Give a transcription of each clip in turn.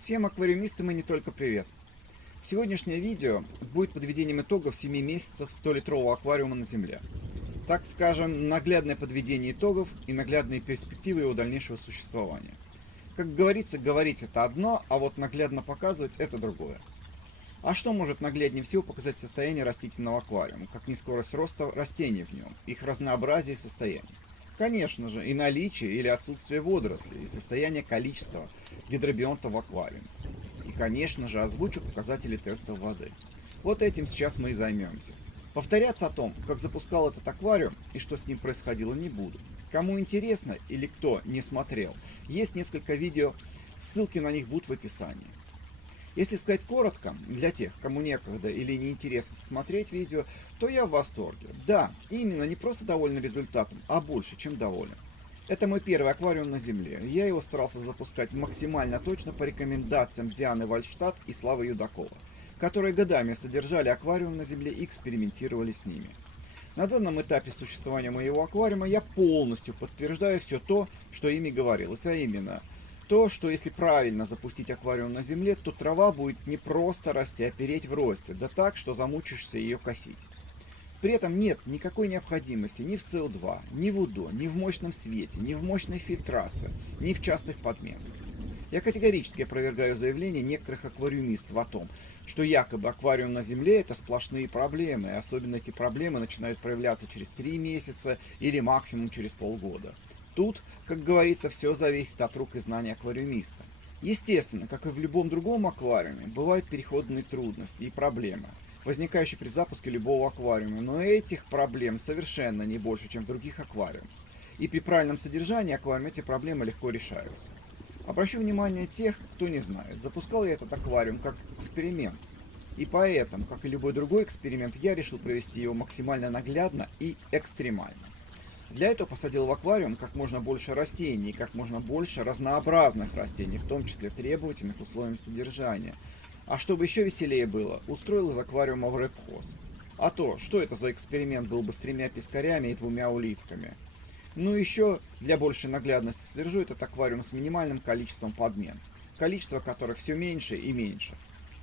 Всем аквариумистам и не только привет! Сегодняшнее видео будет подведением итогов 7 месяцев 100-литрового аквариума на Земле. Так скажем, наглядное подведение итогов и наглядные перспективы его дальнейшего существования. Как говорится, говорить это одно, а вот наглядно показывать это другое. А что может нагляднее всего показать состояние растительного аквариума, как не скорость роста растений в нем, их разнообразие и состояние? Конечно же, и наличие или отсутствие водорослей, и состояние количества гидробионта в аквариуме. И, конечно же, озвучу показатели тестов воды. Вот этим сейчас мы и займемся. Повторяться о том, как запускал этот аквариум и что с ним происходило, не буду. Кому интересно или кто не смотрел, есть несколько видео, ссылки на них будут в описании. Если сказать коротко, для тех, кому некогда или неинтересно смотреть видео, то я в восторге. Да, именно не просто доволен результатом, а больше, чем доволен. Это мой первый аквариум на Земле. Я его старался запускать максимально точно по рекомендациям Дианы Вальштадт и Славы Юдакова, которые годами содержали аквариум на Земле и экспериментировали с ними. На данном этапе существования моего аквариума я полностью подтверждаю все то, что ими говорилось, а именно то, что если правильно запустить аквариум на Земле, то трава будет не просто расти, а переть в росте, да так, что замучишься ее косить. При этом нет никакой необходимости ни в СО2, ни в УДО, ни в мощном свете, ни в мощной фильтрации, ни в частых подменах. Я категорически опровергаю заявление некоторых аквариумистов о том, что якобы аквариум на Земле – это сплошные проблемы, и особенно эти проблемы начинают проявляться через 3 месяца или максимум через полгода. Тут, как говорится, все зависит от рук и знаний аквариумиста. Естественно, как и в любом другом аквариуме, бывают переходные трудности и проблемы, возникающие при запуске любого аквариума, но этих проблем совершенно не больше, чем в других аквариумах. И при правильном содержании аквариума эти проблемы легко решаются. Обращу внимание тех, кто не знает, запускал я этот аквариум как эксперимент. И поэтому, как и любой другой эксперимент, я решил провести его максимально наглядно и экстремально. Для этого посадил в аквариум как можно больше растений и как можно больше разнообразных растений, в том числе требовательных к условиям содержания. А чтобы еще веселее было, устроил из аквариума в рэпхоз. А то, что это за эксперимент был бы с 3 пескарями и 2 улитками? Ну еще, для большей наглядности, содержу этот аквариум с минимальным количеством подмен, количество которых все меньше и меньше.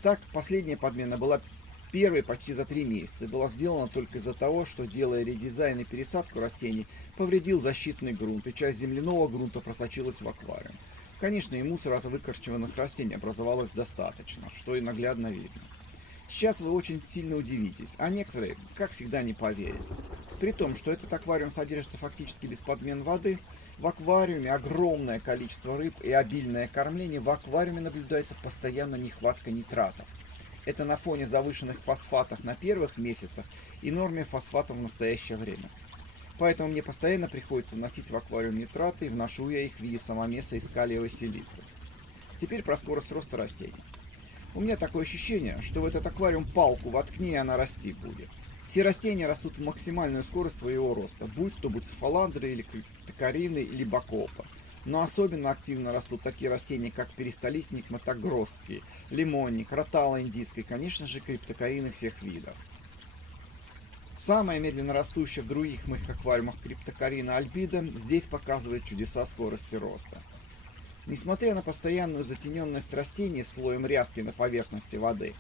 Так, последняя подмена была первой почти за 3 месяца и была сделана только из-за того, что, делая редизайн и пересадку растений, повредил защитный грунт, и часть земляного грунта просочилась в аквариум. Конечно, и мусора от выкорчеванных растений образовалось достаточно, что и наглядно видно. Сейчас вы очень сильно удивитесь, а некоторые, как всегда, не поверят. При том, что этот аквариум содержится фактически без подмен воды, в аквариуме огромное количество рыб и обильное кормление, в аквариуме наблюдается постоянно нехватка нитратов. Это на фоне завышенных фосфатов на первых месяцах и норме фосфатов в настоящее время. Поэтому мне постоянно приходится вносить в аквариум нитраты, и вношу я их в виде самомеса из калиевой селитры. Теперь про скорость роста растений. У меня такое ощущение, что в этот аквариум палку воткни, и она расти будет. Все растения растут в максимальную скорость своего роста, будь то буцефаландры или криптокарины или бакопа. Но особенно активно растут такие растения, как перистолистник мотогросский, лимонник, ротала индийская и, конечно же, криптокарины всех видов. Самая медленно растущая в других моих аквариумах криптокарина альбида здесь показывает чудеса скорости роста. Несмотря на постоянную затененность растений с слоем ряски на поверхности воды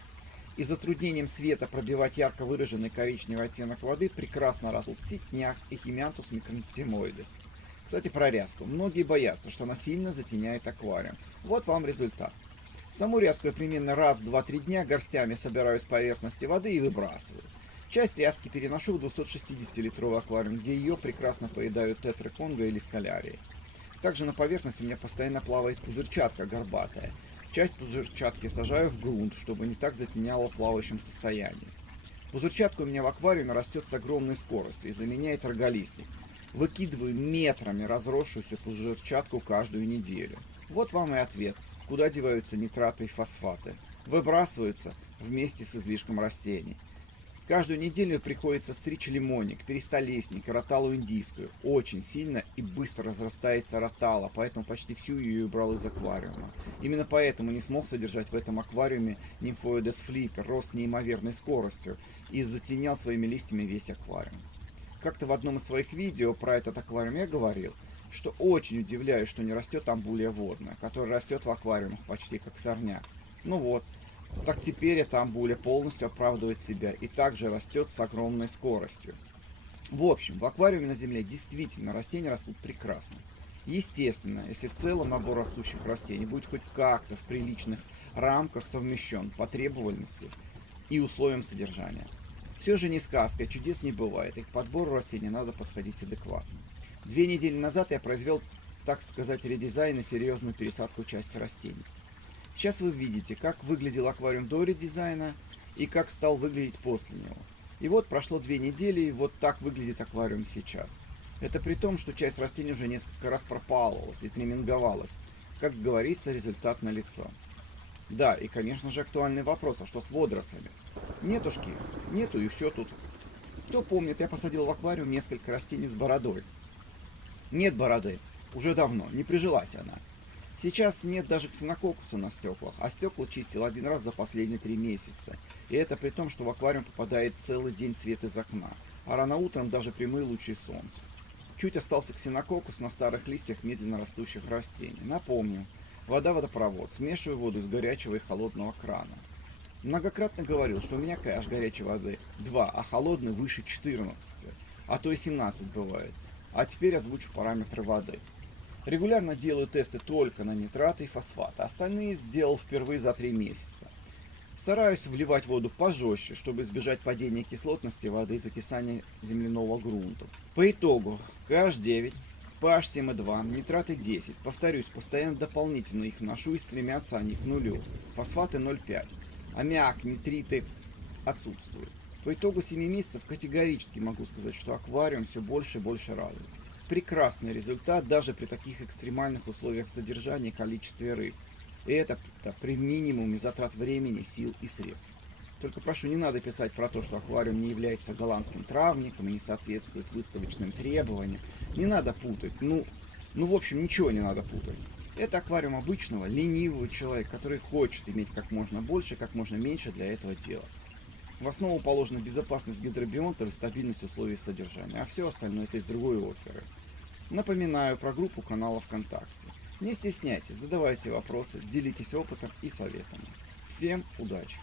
и затруднением света пробивать ярко выраженный коричневый оттенок воды, прекрасно растут ситняк и химиантус микрантемоидес. Кстати, про ряску. Многие боятся, что она сильно затеняет аквариум. Вот вам результат. Саму ряску я примерно раз в 2-3 дня горстями собираю с поверхности воды и выбрасываю. Часть ряски переношу в 260-литровый аквариум, где ее прекрасно поедают тетры конго или скалярии. Также на поверхности у меня постоянно плавает пузырчатка горбатая. Часть пузырчатки сажаю в грунт, чтобы не так затеняло в плавающем состоянии. Пузырчатка у меня в аквариуме растет с огромной скоростью и заменяет роголистник. Выкидываю метрами разросшуюся пузырчатку каждую неделю. Вот вам и ответ, куда деваются нитраты и фосфаты. Выбрасываются вместе с излишком растений. Каждую неделю приходится стричь лимонник, перистолистник, роталу индийскую. Очень сильно и быстро разрастается ротала, поэтому почти всю ее убрал из аквариума. Именно поэтому не смог содержать в этом аквариуме нимфоидес флиппер, рос с неимоверной скоростью и затенял своими листьями весь аквариум. Как-то в одном из своих видео про этот аквариум я говорил, что очень удивляюсь, что не растет амбулия водная, которая растет в аквариумах почти как сорняк. Ну вот, так теперь эта амбулия полностью оправдывает себя и также растет с огромной скоростью. В общем, в аквариуме на Земле действительно растения растут прекрасно. Естественно, если в целом набор растущих растений будет хоть как-то в приличных рамках совмещен по требовательности и условиям содержания. Все же не сказка, чудес не бывает, и к подбору растений надо подходить адекватно. 2 недели назад я произвел, так сказать, редизайн и серьезную пересадку части растений. Сейчас вы видите, как выглядел аквариум до редизайна и как стал выглядеть после него. И вот прошло 2 недели, и вот так выглядит аквариум сейчас. Это при том, что часть растений уже несколько раз пропалывалась и триминговалась. Как говорится, результат налицо. Да, и конечно же актуальный вопрос, а что с водорослями? Нетушки их, нету и все тут. Кто помнит, я посадил в аквариум несколько растений с бородой. Нет бороды, уже давно, не прижилась она. Сейчас нет даже ксенококуса на стеклах, а стекла чистил 1 раз за последние 3 месяца. И это при том, что в аквариум попадает целый день свет из окна, а рано утром даже прямые лучи солнца. Чуть остался ксенококус на старых листьях медленно растущих растений. Напомню, вода-водопровод, смешиваю воду из горячего и холодного крана. Многократно говорил, что у меня kpH горячей воды 2, а холодной выше 14, а то и 17 бывает. А теперь озвучу параметры воды. Регулярно делаю тесты только на нитраты и фосфаты, остальные сделал впервые за 3 месяца. Стараюсь вливать воду пожестче, чтобы избежать падения кислотности воды и закисания земляного грунта. По итогу kpH 9, pH 7,2, нитраты 10. Повторюсь, постоянно дополнительно их вношу и стремятся они к нулю. Фосфаты 0,5. Аммиак, нитриты отсутствуют. По итогу 7 месяцев категорически могу сказать, что аквариум все больше и больше радует. Прекрасный результат даже при таких экстремальных условиях содержания и количестве рыб. И это при минимуме затрат времени, сил и средств. Только прошу, не надо писать про то, что аквариум не является голландским травником и не соответствует выставочным требованиям. Не надо путать. В общем, ничего не надо путать. Это аквариум обычного, ленивого человека, который хочет иметь как можно больше, как можно меньше для этого дела. В основу положена безопасность гидробионтов и стабильность условий содержания, а все остальное это из другой оперы. Напоминаю про группу канала ВКонтакте. Не стесняйтесь, задавайте вопросы, делитесь опытом и советами. Всем удачи!